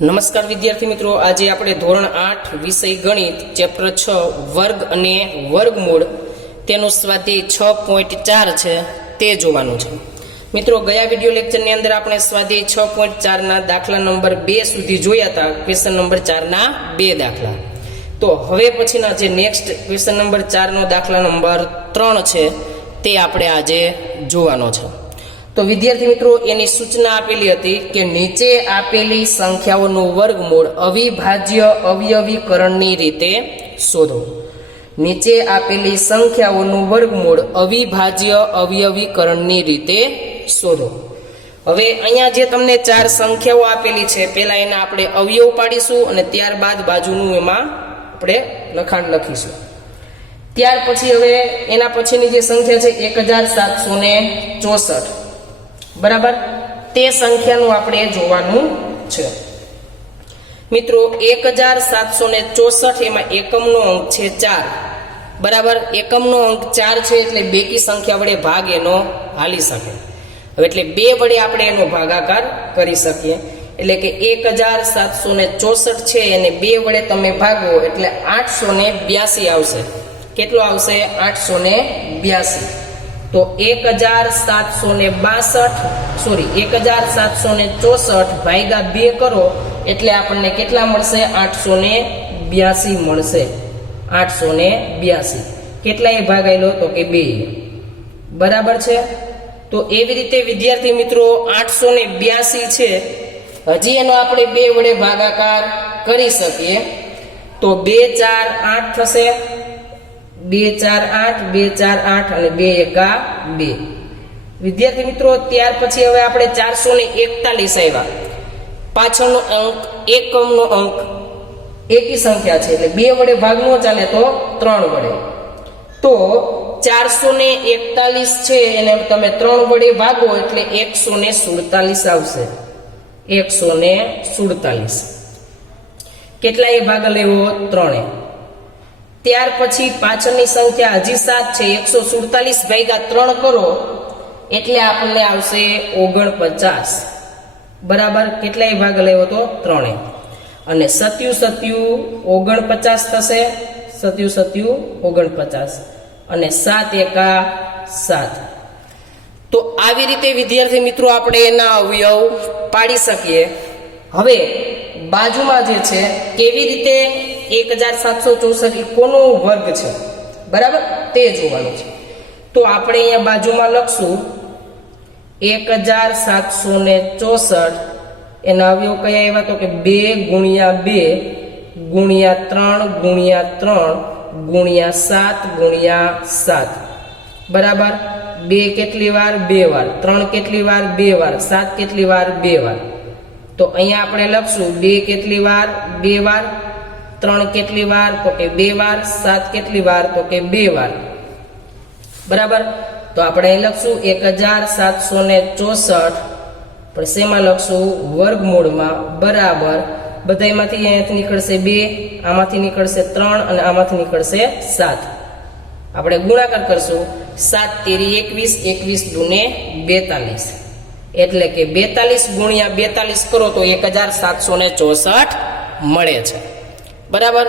નમસ્કાર વિદ્યાર્થી મિત્રો, આજે આપણે ધોરણ 8 વિષય ગણિત ચેપ્ટર 6 વર્ગ અને વર્ગમૂળ તેનું સ્વાધ્યાય 6.4 છે તે જોવાનું છે. મિત્રો, ગયા વિડિયો લેક્ચરની અંદર આપણે સ્વાધ્યાય 6.4 ના દાખલા નંબર 2 સુધી જોયા હતા. ક્વેશ્ચન નંબર 4 ના 2 દાખલા. તો હવે પછીના જે નેક્સ્ટ ક્વેશ્ચન નંબર 4 નો દાખલા નંબર 3 છે તે આપણે આજે જોવાનો છે. તો વિદ્યાર્થી મિત્રો, એની સૂચના આપેલી હતી કે નીચે આપેલી સંખ્યાઓનું વર્ગમૂળ અવિભાજ્ય અવયવીકરણની રીતે શોધો. નીચે આપેલી સંખ્યાઓનું વર્ગમૂળ અવિભાજ્ય અવયવીકરણની રીતે શોધો. હવે અહીંયા જે તમને 4 સંખ્યાઓ આપેલી છે, પહેલા એના આપણે અવયવ પાડીશું અને ત્યારબાદ બાજુનું એમાં આપણે લખાણ લખીશું. ત્યાર પછી હવે એના પછીની જે સંખ્યા છે 1764, બરાબર, તે સંખ્યાનું આપણે જોવાનું છે. મિત્રો, 1764 એમાં એકમનો અંક છે 4, બરાબર. એકમનો અંક 4 છે એટલે બેકી સંખ્યા વડે ભાગ એનો હાલી શકે. હવે એટલે 2 વડે આપણે એનો ભાગાકાર કરી શકીએ. એટલે કે 1764 છે એને 2 વડે તમે ભાગો એટલે 882 આવશે. કેટલો આવશે? 882. તો 1764 ભાગ્યા 2 કરો એટલે આપણને કેટલા મળશે? 882 મળશે. 882 કેટલા એ ભાગ આવેલો? તો કે 2, બરાબર છે. તો એવી રીતે વિદ્યાર્થી મિત્રો 882 છે, હજી એનો આપણે 2 વડે ભાગાકાર કરી શકીએ. તો 2 4 8 થશે. 2 4 8, 2 4 8 અને 2 એકા 2. વિદ્યાર્થી મિત્રો, ત્યાર પછી હવે આપણે 441 આવ્યા. પાછળનો અંક એકમનો અંક એકી સંખ્યા છે એટલે 2 વડે ભાગ ન ચાલે તો 3 વડે. તો 441 છે એને તમે 3 વડે ભાગો એટલે 147 આવશે. 147 કેટલા એ ભાગ લેવો? 3. ત્યાર પછી પાછળની સંખ્યા હજી 7 છે, 147 ભાગ્યા 3 કરો એટલે આપણને આવશે 49, બરાબર. કેટલા ભાગ લેવો? તો 3. અને 49 થશે. 49 અને 7 એકા 7. તો આવી રીતે વિદ્યાર્થી મિત્રો આપણે એના અવયવ પાડી શકીએ. હવે બાજુમાં જે છે કેવી રીતે 1764 કોનો વર્ગ છે, બરાબર, તે જોવાનું છે. તો આપણે અહીંયા બાજુમાં લખશું 1764 એના અવયવ કયા આવ્યા? તો કે 2 ગુણ્યા 2 ગુણ્યા 3 ગુણ્યા 3 ગુણ્યા 7 ગુણ્યા 7, બરાબર. 2 કેટલી વાર? 2 વાર. 3 કેટલી વાર? 2 વાર. 7 કેટલી વાર? 2 વાર. તો અહીંયા આપણે લખશું 2 કેટલી વાર? 2 વાર. 3 કેટલી વાર? તો કે 2 વાર. 7 કેટલી વાર? તો કે 2 વાર, બરાબર. તો આપણે અહીં લખશું 1764 પણ શેમાં લખશું? વર્ગમૂળમાં, બરાબર. બધાયમાંથી અહીંયાથી નીકળશે 2, આમાંથી નીકળશે 3 અને આમાંથી નીકળશે 7. આપણે ગુણાકાર કરશું. 7 તેરી 21, 21 દુને 42, એટલે કે 42 ગુણ્યા 42 કરો તો 1764 મળે છે, બરાબર.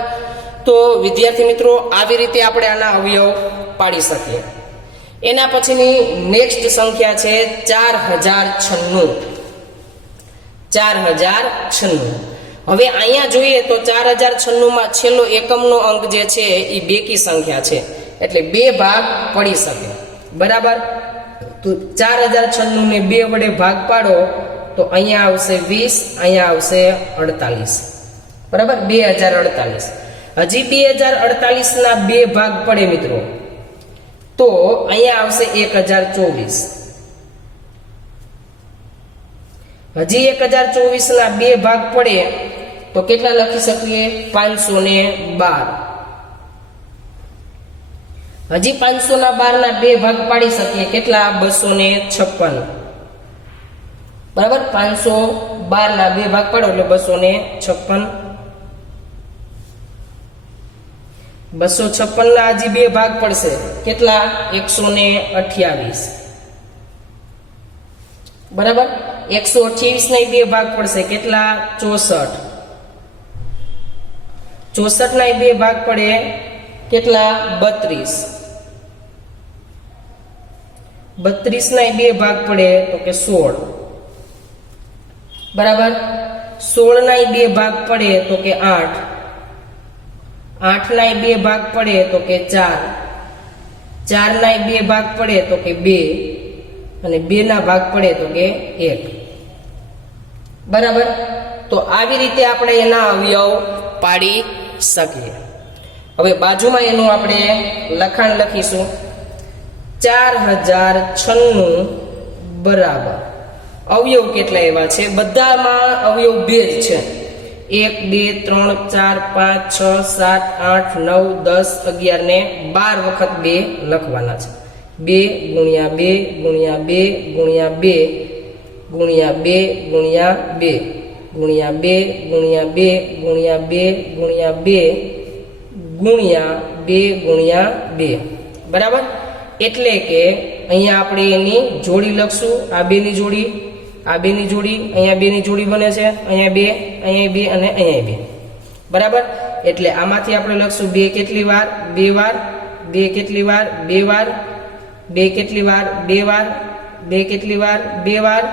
તો વિદ્યાર્થી મિત્રો, આવી રીતે આપણે આના અવયવ પાડી શકીએ. એના પછીની નેક્સ્ટ સંખ્યા છે 4096. 4096. હવે અહીંયા જોઈએ તો 4096 માં છેલ્લો એકમનો અંક જે છે એ બેકી સંખ્યા છે એટલે 2 ભાગ પડી શકે, બરાબર. તો 4096 ને 2 વડે ભાગ પાડો તો અહીંયા આવશે 20, અહીંયા આવશે 48, બરાબર. 2048. હજી 2048 ના 2 ભાગ પડે મિત્રો તો અહીંયા આવશે 1024. હજી 1024 ના 2 ભાગ પડે તો કેટલા લખી શકીએ? 512. હજી 512 ના 2 ભાગ પાડી શકીએ. કેટલા? 256, બરાબર. 512 ના 2 ભાગ પાડો એટલે 256. 256 ના હજી 2 ભાગ પડશે. કેટલા? 128, બરાબર. 128 ના 2 ભાગ પડશે કેટલા 64 64 ના 2 ભાગ પડે કેટલા 32 32 ના 2 ભાગ પડે તો કે 16 બરાબર 16 ના 2 ભાગ પડે તો કે 8 8 ના 2 ભાગ પડે તો કે 4 4 ના 2 ભાગ પડે તો કે 2 અને 2 ના ભાગ પડે તો કે 1 બરાબર તો આવી રીતે આપણે એના અવયવ પાડી શકીએ હવે બાજુમાં એનું આપણે લખાણ લખીશું 4096 બરાબર અવયવ કેટલા એવા છે બધામાં અવયવ 2 છે 1 2 3 4 5 6 7 8 9 10 11 ને 12 વખત 2 લખવાના છે 2 ગુણ્યા 2 ગુણ્યા 2 ગુણ્યા 2 ગુણ્યા 2 ગુણ્યા 2 ગુણ્યા 2 ગુણ્યા 2 ગુણ્યા 2 ગુણ્યા 2 ગુણ્યા 2 ગુણ્યા 2 બરાબર એટલે કે અહીંયા આપણે એની જોડી લખશું આ બેની જોડી આ બેની જોડી અહીંયા બેની જોડી બને છે અહીંયા 2 અને અહીંયા 2 બરાબર એટલે આમાંથી આપણે લખશું 2 કેટલી વાર 2 વાર 2 કેટલી વાર 2 વાર 2 કેટલી વાર 2 વાર 2 કેટલી વાર 2 વાર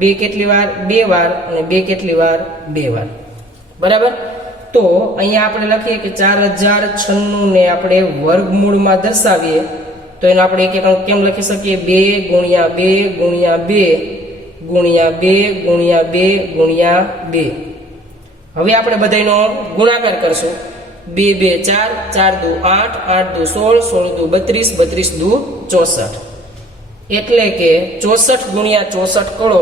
2 કેટલી વાર 2 વાર અને 2 કેટલી વાર 2 વાર બરાબર તો અહીંયા આપણે લખીએ કે 4096 ને આપણે વર્ગમૂળમાં દર્શાવીએ તો એને આપણે એક અંક કેમ લખી શકીએ 2 ગુણ્યા 2 ગુણ્યા 2 ગુણ્યા 2 ગુણ્યા 2 ગુણ્યા 2 હવે આપણે બધાનો ગુણાકાર કરશું 2 2 4 4 દુ 8 8 દુ 16 16 દુ 32 32 દુ 64 એટલે કે 64 ગુણ્યા 64 કરો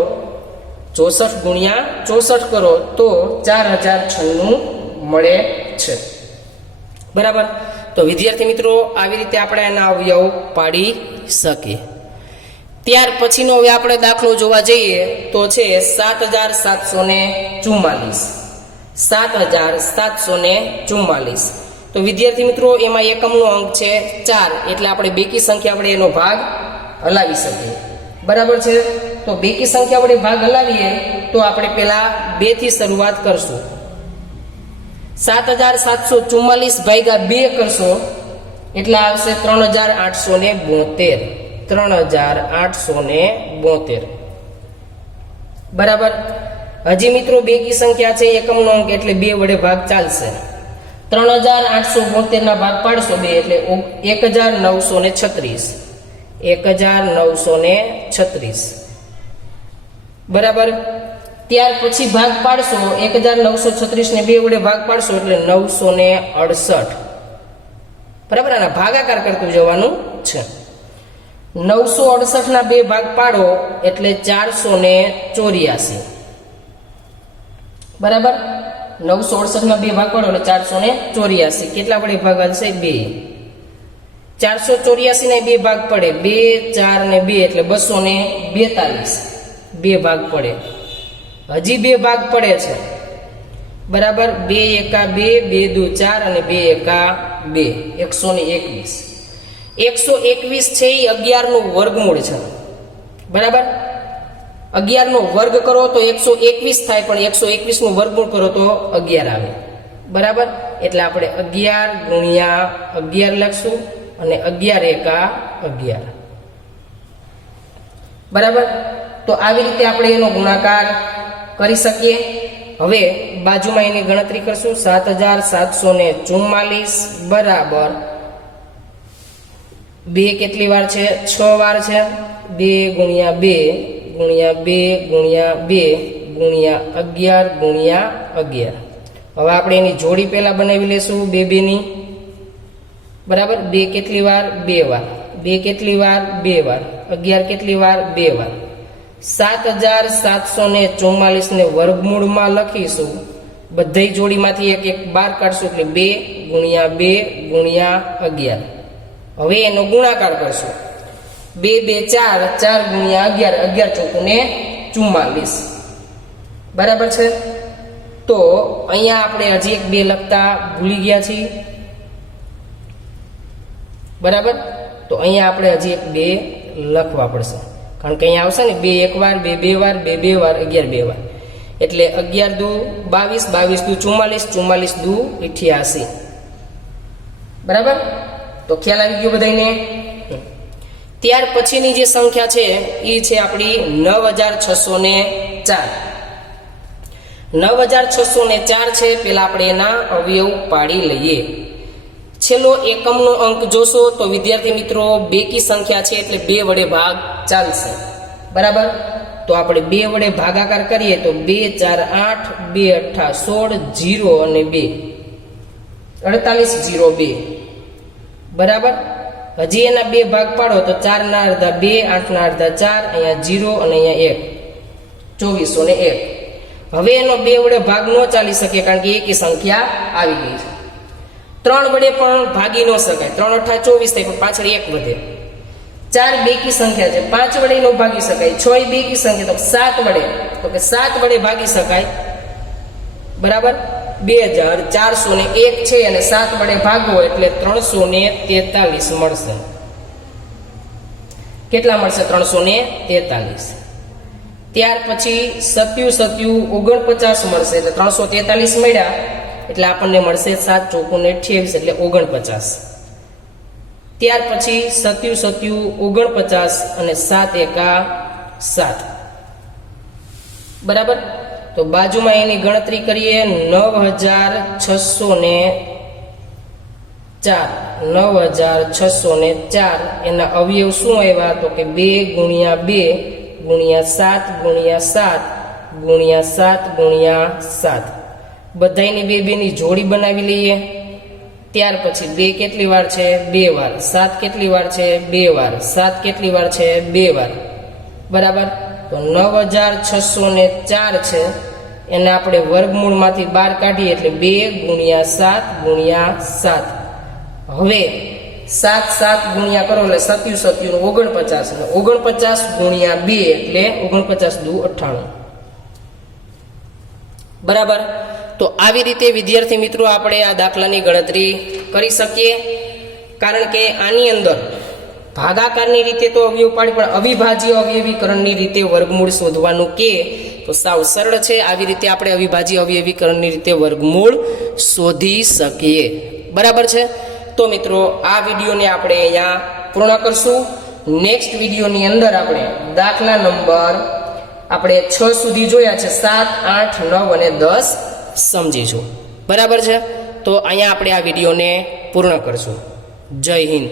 64 ગુણ્યા 64 કરો તો 4096 મળે છે બરાબર તો વિદ્યાર્થી મિત્રો આવી રીતે આપણે એના અવયવ પાડી શકીએ ત્યાર પછીનો હવે આપણે દાખલો જોવા જઈએ તો છે 7744 7744 તો વિદ્યાર્થી મિત્રો એમાં એકમનો અંક છે 4 એટલે આપણે બેકી સંખ્યા આપણે એનો ભાગ હલાવી શકીએ બરાબર છે તો બેકી સંખ્યા વડે ભાગ હલાવીએ તો આપણે પહેલા 2 થી શરૂઆત કરશું 7744 ભાગ્યા 2 કરશો એટલે આવશે 3872 3872 બરાબર હજી મિત્રો બેકી સંખ્યા છે એકમનો અંક એટલે 2 વડે ભાગ ચાલશે 3872 ના ભાગ પાડશો 2 એટલે 1936 1936 બરાબર ત્યાર પછી ભાગ પાડશો 1936 ને 2 વડે ભાગ પાડશો એટલે 968 બરાબર આના ભાગાકાર કરતું જવાનું છે 968 ના 2 ભાગ પાડો એટલે 484 બરાબર 968 ના 2 ભાગ પાડો એટલે 484 કેટલા વડે ભાગ આવશે 2 484 ને 2 ભાગ પડે 2 4 ને 2 એટલે 242 2 ભાગ પડે હજી 2 ભાગ પડે છે બરાબર 2 એકા 2 2 દુ 4 અને 2 એકા 2 121 121 છે એ 11 નું વર્ગમૂળ છે બરાબર 11 નો વર્ગ કરો તો 121 થાય પણ 121 નું વર્ગમૂળ કરો તો 11 આવે બરાબર એટલે આપણે 11 ગુણ્યા 11 લખશું અને 11 એકા 11 બરાબર તો આવી રીતે આપણે એનો ગુણાકાર કરી શકીએ હવે બાજુમાં એની ગણતરી કરશું 7744 બરાબર 2 કેટલી વાર છે 6 વાર છે 2 ગુણ્યા 2 ગુણ્યા 2 ગુણ્યા 2 ગુણ્યા 11 ગુણ્યા 11 હવે આપણે એની જોડી પહેલા બનાવી લેશું 2 2 ની બરાબર 2 કેટલી વાર 2 વાર 2 કેટલી વાર 2 વાર 11 કેટલી વાર 2 વાર 7744 ને વર્ગમૂળમાં લખીશું બધી જોડીમાંથી એક એક બાર કાઢશું એટલે 2 ગુણ્યા 2 ગુણ્યા 11 હવે એનો ગુણાકાર કરશું 2 2 4 4 ગુણ્યા 11 11 ચોકું ને 44 બરાબર છે તો અહીંયા આપણે હજી એક 2 લખતા ભૂલી ગયા છીએ બરાબર તો અહીંયા આપણે હજી એક 2 લખવા પડશે કારણ કે અહીંયા આવશે ને 2 એક વાર, 2 બે વાર, 2 બે વાર, 11 બે વાર, એટલે 11 દુ 22, 22 દુ 44, 44 દુ 88. બરાબર? તો ખ્યાલ આવી ગયો બધાને? ત્યાર પછીની જે સંખ્યા છે એ છે આપણી 9604. 9604 છે. પેલા આપણે એના અવયવ પાડી લઈએ. છેલ્લો એકમનો અંક જોશો તો વિદ્યાર્થી મિત્રો બેકી સંખ્યા છે એટલે 2 વડે ભાગ ચાલશે. બરાબર? તો આપણે 2 વડે ભાગાકાર કરીએ તો 2 4 8, 2 8 16, 0 અને 2 48, 0 2. બરાબર? હજી એના 2 ભાગ પાડો તો 4 ના અડધા 2, 8 ના અડધા 4, અહીંયા 0 અને અહીંયા 1, 2401. હવે એનો 2 વડે ભાગ ન ચાલી શકે કારણ કે એકી સંખ્યા આવી ગઈ છે. 3 વડે પણ ભાગી ન શકાય. 3 8 24 થાય પણ પાછળ 1 વધે. 4 બેકી સંખ્યા છે, 5 વડે ન ભાગી શકાય. 6 એ બેકી સંખ્યા, તો 7 વડે, તો કે 7 વડે ભાગી શકાય. બરાબર? 2401 છે અને 7 વડે ભાગવો એટલે 343 મળશે. કેટલા મળશે? 343. ત્યાર પછી 77 49 મળશે એટલે 343 મળ્યા એટલે આપણને મળશે 7 ચોકું 28 એટલે 49. ત્યાર પછી 77 49 અને 7 એકા 7. બરાબર? તો બાજુમાં એની ગણતરી કરીએ. 9604, 9604 એના અવયવ શું આવ્યા? તો કે 2 ગુણ્યા 2 ગુણ્યા 7 ગુણ્યા 7 ગુણ્યા 7 ગુણ્યા 7. બધાયની 2 2ની જોડી બનાવી લઈએ. ત્યાર પછી 2 કેટલી વાર છે? 2 વાર. 7 કેટલી વાર છે? 2 વાર. 7 કેટલી વાર છે? 2 વાર. બરાબર? તો 9604 છે એને આપણે વર્ગમૂળમાંથી બહાર કાઢીએ એટલે 2 ગુણ્યા 7 ગુણ્યા 7. હવે 7 7 ગુણ્યા કરો એટલે 77 49, 49 ગુણ્યા 2 એટલે 49 દુ 98. બરાબર? તો આવી રીતે વિદ્યાર્થી મિત્રો આપણે આ દાખલાની ગણતરી કરી શકીએ. કારણ કે આની અંદર ભાગાકારની રીતે તો અવયવ પાડી, પણ અવિભાજ્ય અવયવીકરણની રીતે વર્ગમૂળ શોધવાનું કે તો સાવ સરળ છે. આવી રીતે આપણે અવિભાજ્ય અવયવીકરણની રીતે વર્ગમૂળ શોધી શકીએ. બરાબર છે? તો મિત્રો આ વિડીયોને આપણે અહીંયા પૂર્ણ કરશું. નેક્સ્ટ વિડીયોની અંદર આપણે દાખલા નંબર આપણે 6 સુધી જોયા છે. 7 8 9 અને 10 સમજીશું. બરાબર છે? તો અહીંયા આપણે આ વિડીયોને પૂર્ણ કરશું. જય હિન્દ.